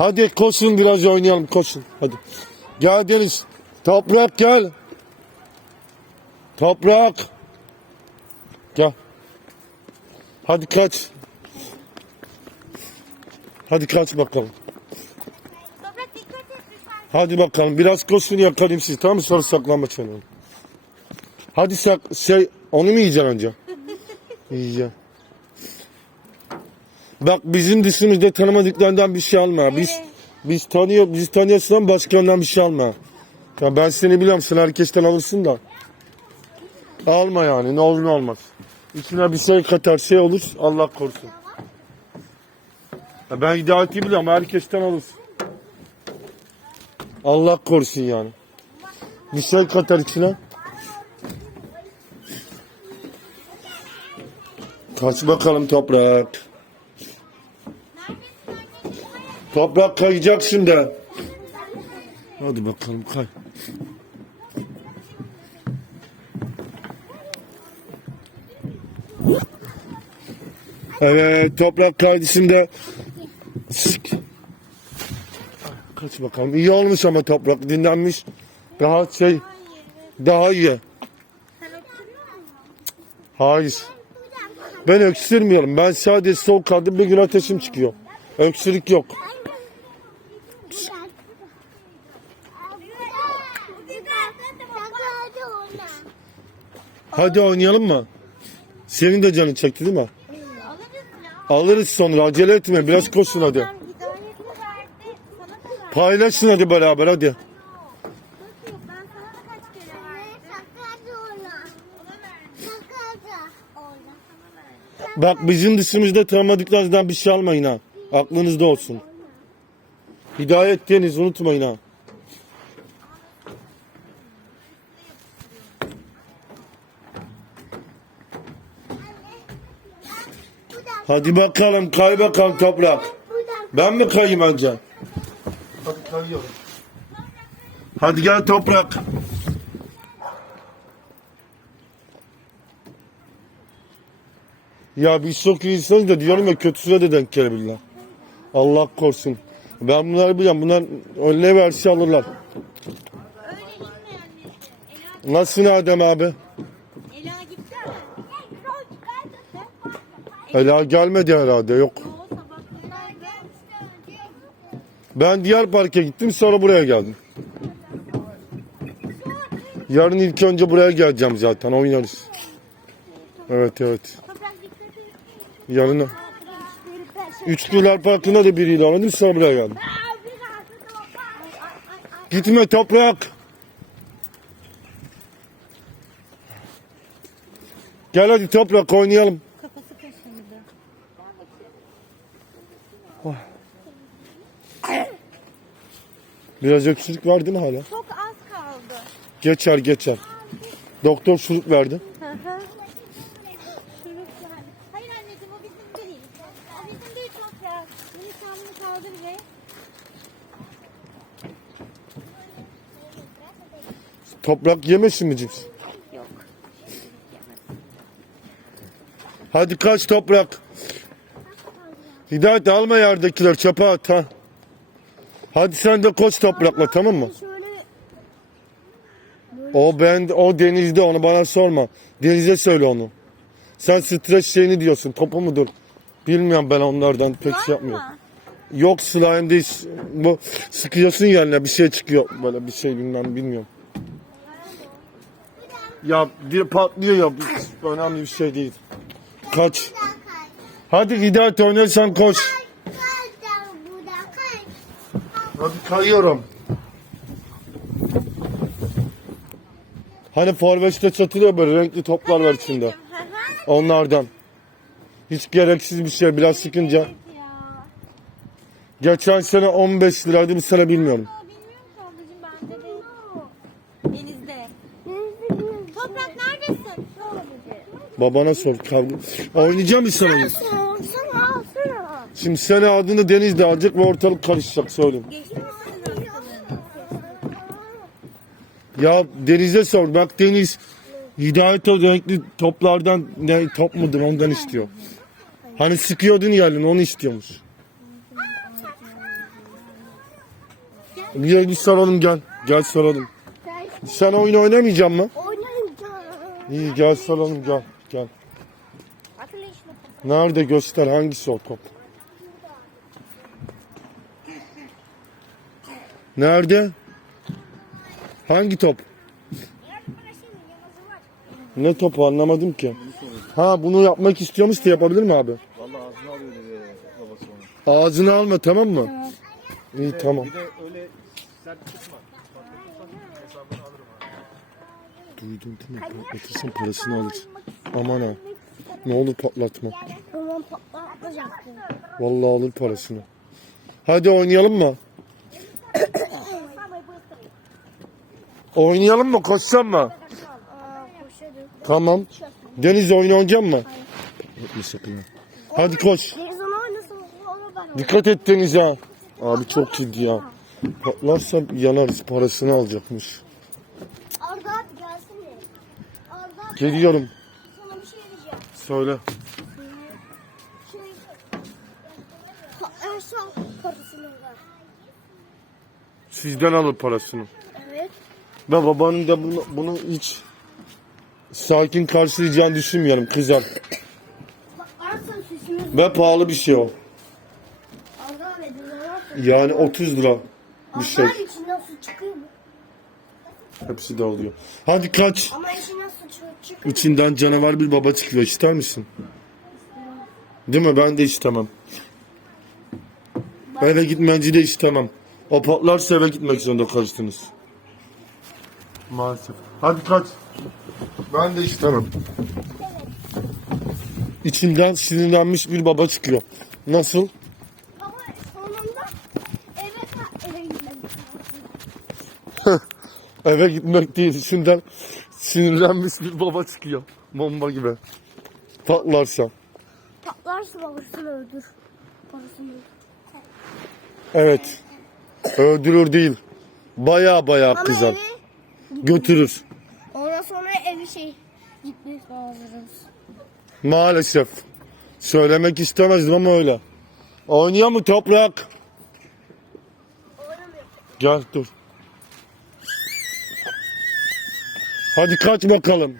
Hadi koşun biraz oynayalım koşun. Hadi. Gel Deniz. Toprak gel. Toprak. Gel. Hadi kaç. Hadi kaç bakalım. Hadi bakalım biraz koşun yakalayayım sizi tamam mı? Sonra saklanmaç oynayalım. Hadi sak şey onu mu yiyeceksin önce? Yiyeceğim. Bak bizim dışımızda tanımadıklarından bir şey alma. Biz Evet. biz tanıyor bizi tanıyorsun ama başkalarından bir şey alma. Ya ben seni biliyorum sen herkesten alırsın da. Alma yani ne olur ne olmaz. İçine bir şey katar şey olur Allah korusun. Ya ben hidayeti biliyorum herkesten alırsın. Allah korusun yani. Bir şey katar içine. Kaç bakalım toprak. Toprak kayacak şimdi. Hadi bakalım kay. Evet toprak kaydı şimdi. Sık. Kaç bakalım. İyi olmuş ama toprak dinlenmiş. Daha şey daha iyi. Hayır. Ben öksürmüyorum. Ben sadece soğuk kaldım bir gün ateşim çıkıyor. Öksürük yok. Hadi oynayalım mı? Senin de canın çekti değil mi? Alırız sonra acele etme biraz koşun hadi. Paylaşın hadi beraber hadi. Bak bizim dışımızda tanımadıklarınızdan bir şey almayın ha. Aklınızda olsun. Hidayet deniz unutmayın ha. Hadi bakalım kay bakalım toprak. Ben mi kayayım önce? Hadi kayıyorum. Hadi gel toprak. Ya çok iyi insanız da diyorum ya kötüsüne de denk gelebilirler. Allah korusun. Ben bunları biliyorum. Bunlar önüne verse alırlar. Nasılsın Adem abi? Ela gitti? Ela gelmedi herhalde yok. Ben diğer parka gittim sonra buraya geldim. Yarın ilk önce buraya geleceğim zaten oynarız. Evet evet. Yarın Üçlüler Parkı'nda da biriyle oynadım sonra buraya geldim. Gitme toprak. Gel hadi toprak oynayalım. Kafası kaşındı. Biraz öksürük var değil mi hala? Çok az kaldı. Geçer geçer. Doktor şurup verdi. Hı hı. Şurup yani. Hayır anneciğim o bizim değil. O bizim değil toprak. Bunu sen bunu kaldır ve. Toprak yemesin mi cips? Yok. Hadi kaç toprak. Hidayet alma yerdekiler çöpe at ha. Hadi sen de koş toprakla tamam mı? O ben o denizde onu bana sorma. Denize söyle onu. Sen stres şeyini diyorsun. Topu mudur? Bilmiyorum ben onlardan pek şey yapmıyorum. mı? Yok slime değil. Bu sıkıyorsun yerine bir şey çıkıyor. Böyle bir şey bilmem bilmiyorum. Ya bir patlıyor ya. Önemli bir şey değil. Kaç. Hadi Hidayet oynarsan koş. Hadi kayıyorum. Hani forveçte satılıyor böyle renkli toplar var içinde. Onlardan. Hiç gereksiz bir şey. Biraz sıkınca. Geçen sene 15 liraydı bu sene bilmiyorum ki ablacığım bende değil. Denizde. Toprak neredesin? Babana sor. Kavga. Oynayacağım mı sana? Şimdi sene adını Deniz'de alacak ve ortalık karışacak söyleyeyim. Ya Deniz'e sor. Bak Deniz Hidayet o renkli toplardan ne top mudur ondan istiyor. Hani sıkıyordun ya elini onu istiyormuş. Bir soralım gel. Gel soralım. Sen oyun oynamayacak mı? Oynayacağım. İyi gel soralım gel. Gel. Nerede göster hangisi o top? Nerede? Hangi top? Ne topu anlamadım ki. Ha bunu yapmak istiyormuş da yapabilir mi abi? Vallahi ağzına alıyor dedi babası onu. Ağzını alma tamam mı? İyi tamam. Bir de öyle sert tutma. Patlatırsan hesabını Duydun değil mi? Patlatırsan parasını alır. Aman ha. Ne olur patlatma. Tamam patlatacaktım. Vallahi alır parasını. Hadi oynayalım mı? Oynayalım mı? Koşacağım mı? Tamam. Deniz oyun oynayacak mı? Yapma sakın. ha. Hadi koş. Dikkat et Deniz ha. Abi çok ciddi ya. Patlarsa yanarız. Parasını alacakmış. Sana bir şey diyeceğim. Söyle. Patlarsa parasını ver. Sizden alır parasını. Evet. Ve babanın da bunu, bunu hiç sakin karşılayacağını düşünmüyorum. Kızar. Ve pahalı bir şey o. Yani 30 lira bir şey. Arda abi içinden su çıkıyor mu? Hepsi de oluyor. Hadi kaç. Ama içinden su çıkıyor. İçinden canavar bir baba çıkıyor. İster misin? Değil mi? Ben de istemem. Eve gitmenci de istemem. O patlarsa eve gitmek zorunda kalırsınız. Maalesef. Hadi kaç. Ben de istemem. İçinden sinirlenmiş bir baba çıkıyor. Nasıl? Ama sonunda eve eve gitmemiz Eve gitmek değil. İçinden sinirlenmiş bir baba çıkıyor. Bomba gibi. Patlarsa. Patlarsa babasını öldür. Evet. Öldürür değil. Baya baya Ama kızar. evi Götürür. ondan sonra evi şey gitmek lazım. Maalesef. Söylemek istemezdim ama öyle. Oynuyor mu toprak? Oynamıyor. Gel dur. Hadi kaç bakalım.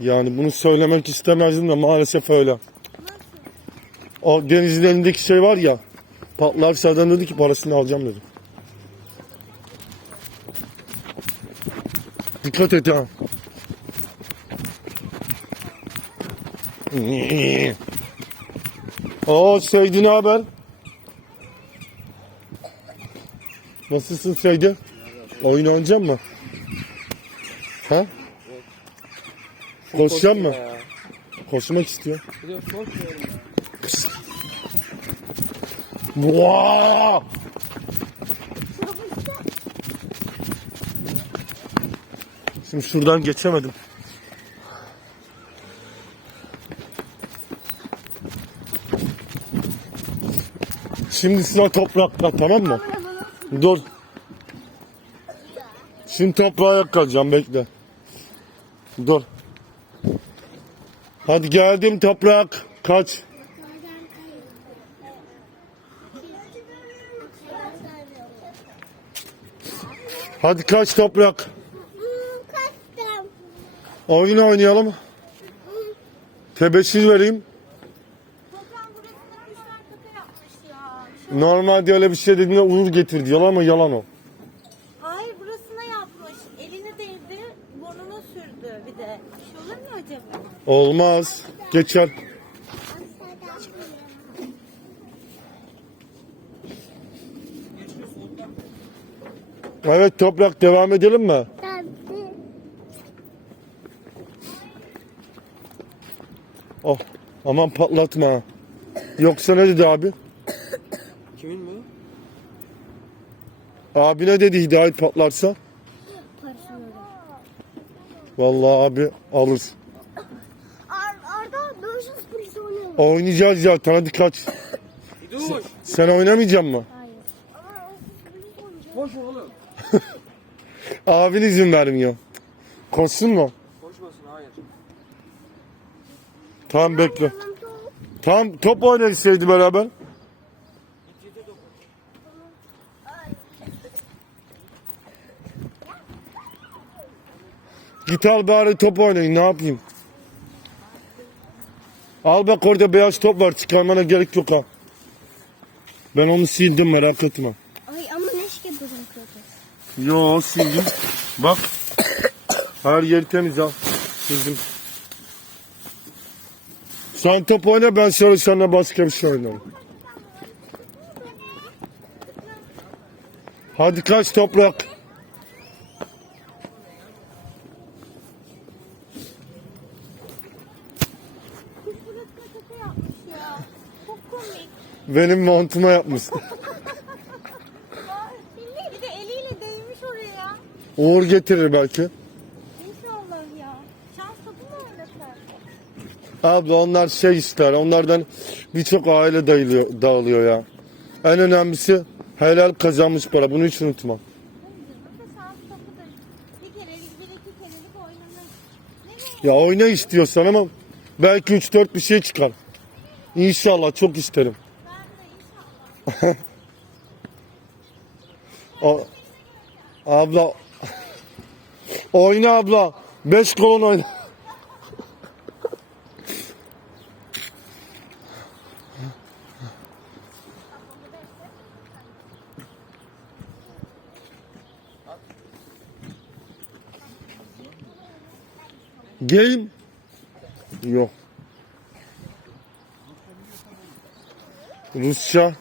Yani bunu söylemek istemezdim de maalesef öyle. O denizin elindeki şey var ya. Patlarsa adam dedi ki parasını alacağım dedi. Dikkat et ha. Oo Seydi ne haber? Nasılsın Seydi? Oyun oynayacak mı? Ha? Koşacak mı? Koşmak istiyor. Vaa! Şimdi şuradan geçemedim. Şimdi sıra toprakta tamam mı? Dur. Şimdi toprağa yakalayacağım bekle. Dur. Hadi geldim toprak. Kaç. Hadi kaç toprak. Kaçtım. Oyun oynayalım. Tebeşir vereyim. Normalde öyle bir şey dediğinde uğur getir diyorlar ama yalan o. Hayır burasına yapmış. Elini değdi, burnuna sürdü bir de. Bir şey olur mu acaba? Olmaz. Geçer. Evet toprak devam edelim mi? Oh aman patlatma. Yoksa ne dedi abi? Kimin mi? Abi ne dedi hidayet patlarsa? Vallahi abi alır. Oynayacağız ya tanıdık kaç. Sen, sen oynamayacak mı? Koş oğlum. Abin izin vermiyor. Koşsun mu? Koşmasın hayır. Tamam bekle. Tamam top oynayışsaydı beraber. Git al bari top oynayın ne yapayım. Al bak orada beyaz top var çıkarmana gerek yok ha. Ben onu sildim merak etme. Ay ama leş gibi bırakıyoruz. Yo sildim. Bak. Her yer temiz ha. Sildim. Sen top oyna ben sonra seninle şey oynarım. Hadi kaç toprak. Şaka yapmış ya. Çok komik. Benim montuma yapmış. Bir de eliyle değmiş oraya. Uğur getirir belki. İnşallah ya. Şans topu mu oynasın? Abla onlar şey ister. Onlardan birçok aile dağılıyor, dağılıyor ya. En önemlisi helal kazanmış para. Bunu hiç unutma. Bu da şans topudur. Bir kere bir iki kerelik oynanır. Ne Ya oyna istiyorsan ama belki 3-4 bir şey çıkar. İnşallah çok isterim. Ben de inşallah. O, abla oyna abla. 5 kolon oyna. Game yok. Rusça